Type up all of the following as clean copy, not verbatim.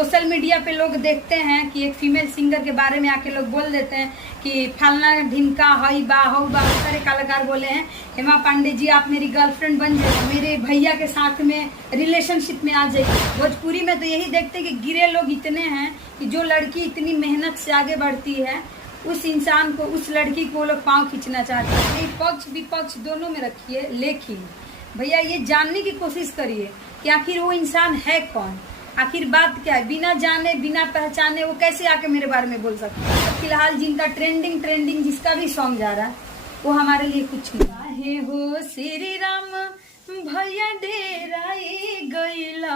Social media पे लोग देखते हैं कि एक फीमेल सिंगर के बारे में आके लोग बोल देते हैं कि फलना ढिमका हई बा हऊ बा, सारे कलाकार बोले हैं हेमा पांडे जी आप मेरी गर्लफ्रेंड बन जाइए, मेरे भैया के साथ में रिलेशनशिप में आ जाइए। भोजपुरी में तो यही देखते हैं कि गिरे लोग इतने हैं कि जो लड़की इतनी मेहनत से आगे बढ़ती है उस इंसान को, उस लड़की को लोग पाँव खींचना चाहते हैं। नहीं, पक्ष विपक्ष दोनों में रखिए, लेकिन भैया ये जानने की कोशिश करिए कि आखिर वो इंसान है कौन, आखिर बात क्या है। बिना जाने बिना पहचाने वो कैसे आके मेरे बारे में बोल सकते हैं। तो फिलहाल जिनका ट्रेंडिंग जिसका भी सॉन्ग जा रहा है वो हमारे लिए कुछ नहीं है। हो श्री राम भैया डेराई गईला,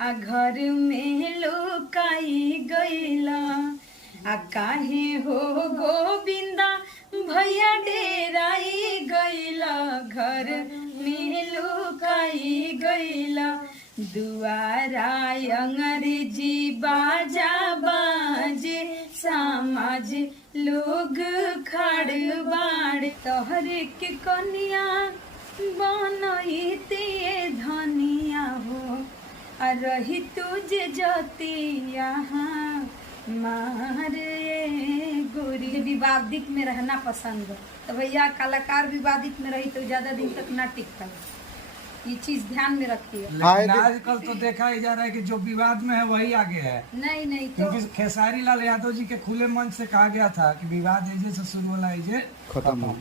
आ घर में लुकाई गईला, आ काहे हो गोविंदा भैया डेराई गईला, घर में लुकाई गईला, दुआरा अंग्रेजी बाजा बाजे, समाज लोग खड़ बाड़, तोहरे के कन्या बनते धनिया हो, रही तुझे जतिया मारे गोरी। विवादित में रहना पसंद है तो भैया कलाकार विवादित में रही तो ज्यादा दिन तक ना टिक पाए, ये चीज ध्यान में रखिए। आजकल तो देखा ही जा रहा है कि जो विवाद में है वही आगे है। नहीं तो क्योंकि खेसारी लाल यादव जी के खुले मन से कहा गया था कि विवाद ऐसे से शुरू वाला ऐसे खत्म।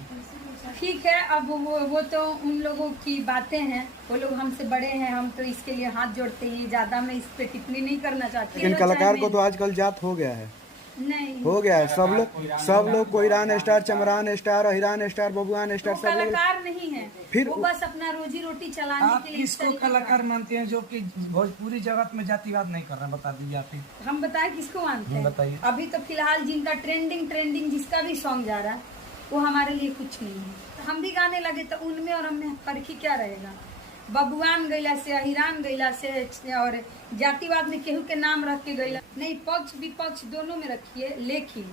ठीक है, अब वो तो उन लोगों की बातें हैं, वो लोग हमसे बड़े हैं, हम तो इसके लिए हाथ जोड़ते हैं। ज्यादा मैं इस पे टिप्पणी नहीं करना चाहती। लेकिन कलाकार को तो आजकल जात हो गया है, नहीं हो गया है। सब लोग कोईरान स्टार, चमरान स्टार, हिरान स्टार, बबुआन स्टार, सब लोग कलाकार नहीं है, फिर वो बस अपना रोजी रोटी चलाने आप के लिए। किसको कलाकार मानते हैं जो कि भोजपुरी जगत में जातिवाद नहीं कर रहे हैं? बता दीजिए आप ही। हम बताएं किसको मानते हैं? बताइए। अभी तो फिलहाल जिनका ट्रेंडिंग जिसका भी सॉन्ग जा रहा है वो हमारे लिए कुछ नहीं है। हम भी गाने लगे तो उनमें और हमें फर्क ही क्या रहेगा। बबुआन गैला से, अहिरान गैला से और जातिवाद में केहू के नाम रख के गैला, नहीं, पक्ष विपक्ष दोनों में रखिए, लेकिन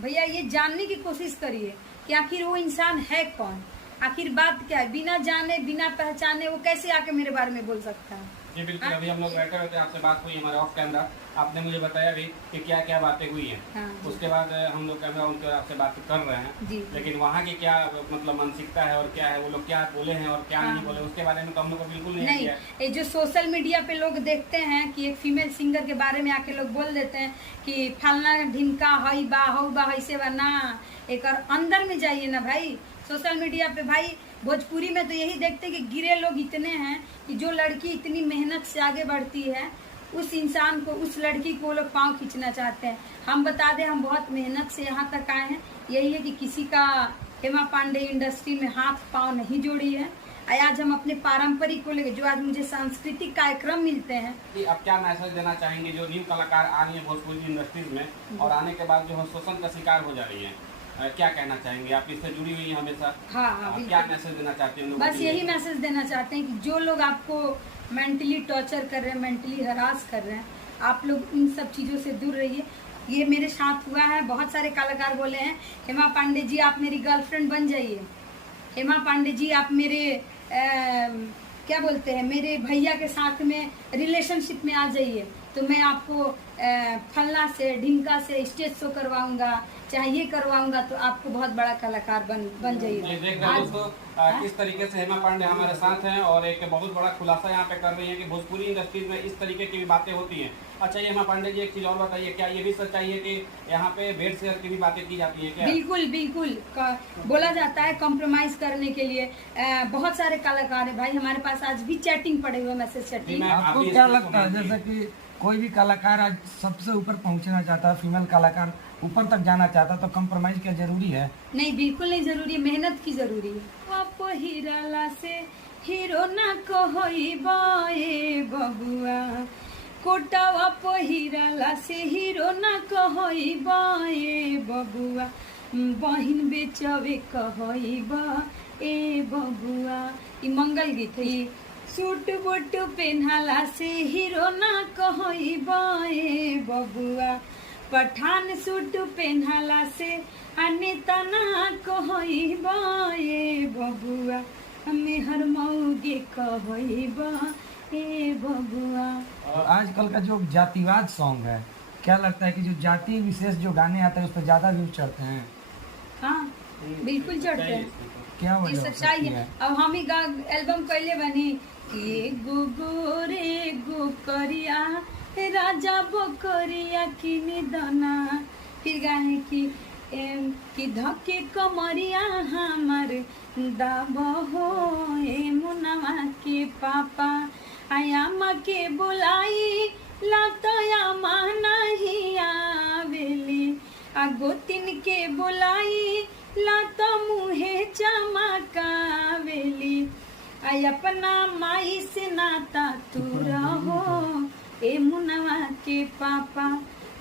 भैया ये जानने की कोशिश करिए कि आखिर वो इंसान है कौन, आखिर बात क्या है। बिना जाने बिना पहचाने वो कैसे आके मेरे बारे में बोल सकता है। जी बिल्कुल, अभी हम लोग बैठे हुए थे, आपसे बात हुई हमारे ऑफ कैमरा, आपने मुझे बताया भी कि क्या क्या बातें हुई हैं। हाँ, उसके बाद हम लोग कैमरा उनके आपसे बात कर रहे हैं जी। लेकिन वहाँ की क्या मतलब मानसिकता है और क्या है, वो लोग क्या बोले हैं और क्या हाँ, नहीं बोले, उसके बारे में तो हम लोग को बिल्कुल नहीं नहीं। किया। ये जो सोशल मीडिया पे लोग देखते हैं कि एक फीमेल सिंगर के बारे में आके लोग बोल देते हैं कि फलना ढिमका हई बा हऊ बा, ऐसे बा ना, एक अंदर में जाइए ना भाई। सोशल मीडिया पे भाई भोजपुरी में तो यही देखते हैं कि गिरे लोग इतने हैं कि जो लड़की इतनी मेहनत से आगे बढ़ती है उस इंसान को, उस लड़की को लोग पाँव खींचना चाहते हैं। हम बता दें हम बहुत मेहनत से यहाँ तक आए हैं, यही है कि किसी का हेमा पांडे इंडस्ट्री में हाथ पाँव नहीं जोड़ी है। आज हम अपने पारंपरिक को लेकर, जो आज मुझे सांस्कृतिक कार्यक्रम मिलते हैं। आप क्या मैसेज देना चाहेंगे जो न्यू कलाकार आ रही है भोजपुरी इंडस्ट्रीज में और आने के बाद जो है शोषण का शिकार हो जा रही है, क्या कहना चाहेंगे? आप इससे जुड़ी हुई हैं हमेशा। हाँ, क्या मैसेज देना चाहते हैं? बस यही मैसेज देना चाहते हैं कि जो लोग आपको मेंटली टॉर्चर कर रहे हैं, मेंटली हरास कर रहे हैं, आप लोग इन सब चीज़ों से दूर रहिए। ये मेरे साथ हुआ है, बहुत सारे कलाकार बोले हैं हेमा पांडे जी आप मेरी गर्लफ्रेंड बन जाइए, हेमा पांडे जी आप मेरे क्या बोलते हैं, मेरे भैया के साथ में रिलेशनशिप में आ जाइए, तो मैं आपको फलना से ढिमका से स्टेज शो करवाऊंगा, चाहे ये करवाऊंगा, तो आपको बहुत बड़ा कलाकार बन जाइए। देख रहे हैं दोस्तों किस तरीके से हेमा पांडे हमारे साथ हैं और एक बहुत बड़ा खुलासा यहाँ पे कर रही हैं कि भोजपुरी इंडस्ट्रीज में इस तरीके की भी बातें होती हैं। अच्छा ये हेमा पांडे जी एक चीज और बताइए, क्या ये भी सच्चाई है कि यहाँ पे भेड़ शेयर की भी बातें की जाती है क्या? बिल्कुल बोला जाता है कॉम्प्रोमाइज करने के लिए। बहुत सारे कलाकार है भाई हमारे पास, आज भी चैटिंग पड़े हुए, मैसेज चैटिंग। आपको क्या लगता है जैसे कि कोई भी कलाकार आज सबसे ऊपर पहुंचना चाहता है, फीमेल कलाकार ऊपर तक जाना चाहता है, तो कम्प्रोमाइज क्या जरूरी है? नहीं, बिल्कुल नहीं जरूरी है, मेहनत की जरूरी है। आपको हीराला से हीरो ना कहइबा ए बबुआ, कोटावा पहिराला से हीरो ना कहइबा ए बबुआ, बहिन बेचवे कहइबा ए बबुआ। ई मंगल गीत है। सूट बूट पेन्हाला से हीरो ना कहइबा ए बबुआ, पठान सूट पेन्हाला से अनेता ना कहइबा ए बबुआ, हमें हर मौगे कहइबा ए बबुआ। तो आजकल का जो जातिवाद सॉन्ग है, क्या लगता है कि जो जाति विशेष जो गाने आते हैं उस पर ज्यादा व्यूज चढ़ते हैं? हाँ बिल्कुल चढ़ते हैं, क्या ये वजह हो सच्चाई सकती है। अब हम ही एल्बम कैले बनी ये गो रे गो करिया राजा बकरिया किने दना, फिर गाए कि धके कमरिया हमार दाब हो ए मुनवा के पापा, आयामा के बोलाई लातया माना ही आवेली, आ गोतिन के बोलाई लाता मुहे चमकावेली, आई अपना माई से नाता तू रहो ए मुनवा के पापा,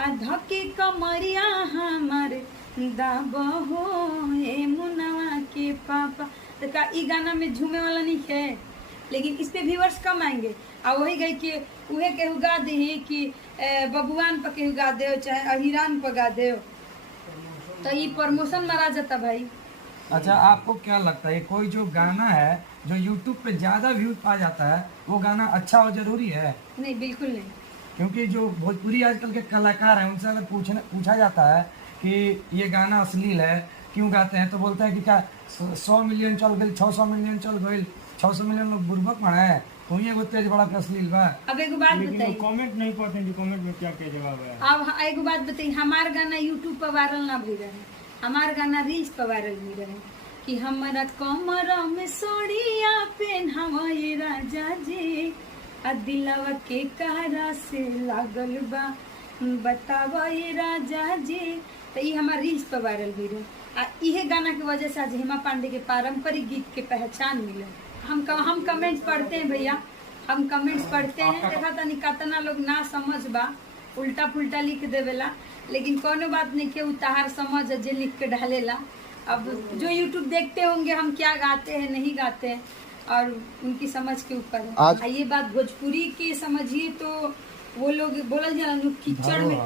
आ धके कमरिया हमार दाब हो ए मुनवा के पापा। तो का ई गाना में झूमे वाला नहीं है, लेकिन इस पे व्यूअर्स कम आएंगे। आ वही गई कि उहे केहू गा दे कि बबुआन पर केहू गा दे चाहे अहिरान पर गा दे, तो ये प्रमोशन मारा जाता भाई। अच्छा, आपको क्या लगता है कोई जो गाना है जो YouTube पे ज्यादा व्यूज पा जाता है वो गाना अच्छा और जरूरी है? नहीं बिल्कुल नहीं। क्योंकि जो भोजपुरी आजकल के कलाकार हैं उनसे अगर पूछा जाता है कि ये गाना अश्लील है क्यों गाते हैं, तो बोलते हैं कि क्या 100 मिलियन चल गई, 600 मिलियन चल गई, 600 मिलियन लोग बुर्बक पड़ा है, तो ये वो तेज बड़ा अश्लील बा। अब एगो बात बताइए, कमेंट नहीं पढ़ते हैं, कमेंट में क्या क्या जवाब है। अब एगो बात बताइए, हमार गाना यूट्यूब पर वायरल ना भी रहे, हमार गाना रील्स पर वायरल भी रहे कि हमारा कमर में सोड़िया पेन्हावे राजा जी, आ दिलवा के कहरा से लागल बा बतावे राजा जी, तो ये हमार रील्स पर वायरल भी रहे। आ इहे गाना की वजह से आज हेमा पांडे के पारंपरिक गीत के पहचान मिले। हम कमेंट्स पढ़ते हैं भैया, हम कमेंट्स पढ़ते हैं, देखा तनी कतना लोग ना समझ बा उल्टा पुल्टा लिख देवेला, लेकिन कोनो बात नहीं के उतार समझ जे लिख के डालेला। अब जो यूट्यूब देखते होंगे हम क्या गाते हैं नहीं गाते हैं और उनकी समझ के ऊपर है। ये बात भोजपुरी की समझिए तो वो लोग बोलल जाला कीचड़ में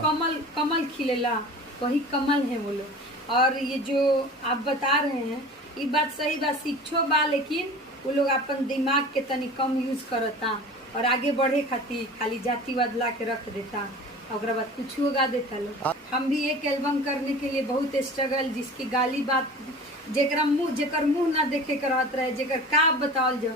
कमल खिलेला, वही कमल है वो लोग। और ये जो आप बता रहे हैं ये बात सही बात, शिक्षो बा, लेकिन वो लोग अपन दिमाग के तनी कम यूज करता और आगे बढ़े खातिर खाली जातिवाद ला के रख देता और बाद कुछ गा देता लोग। हम भी एक एल्बम करने के लिए बहुत स्ट्रगल, जिसकी गाली बात जेकर मुंह ना देखे कर रहत रहे, जेकर का बतावल जो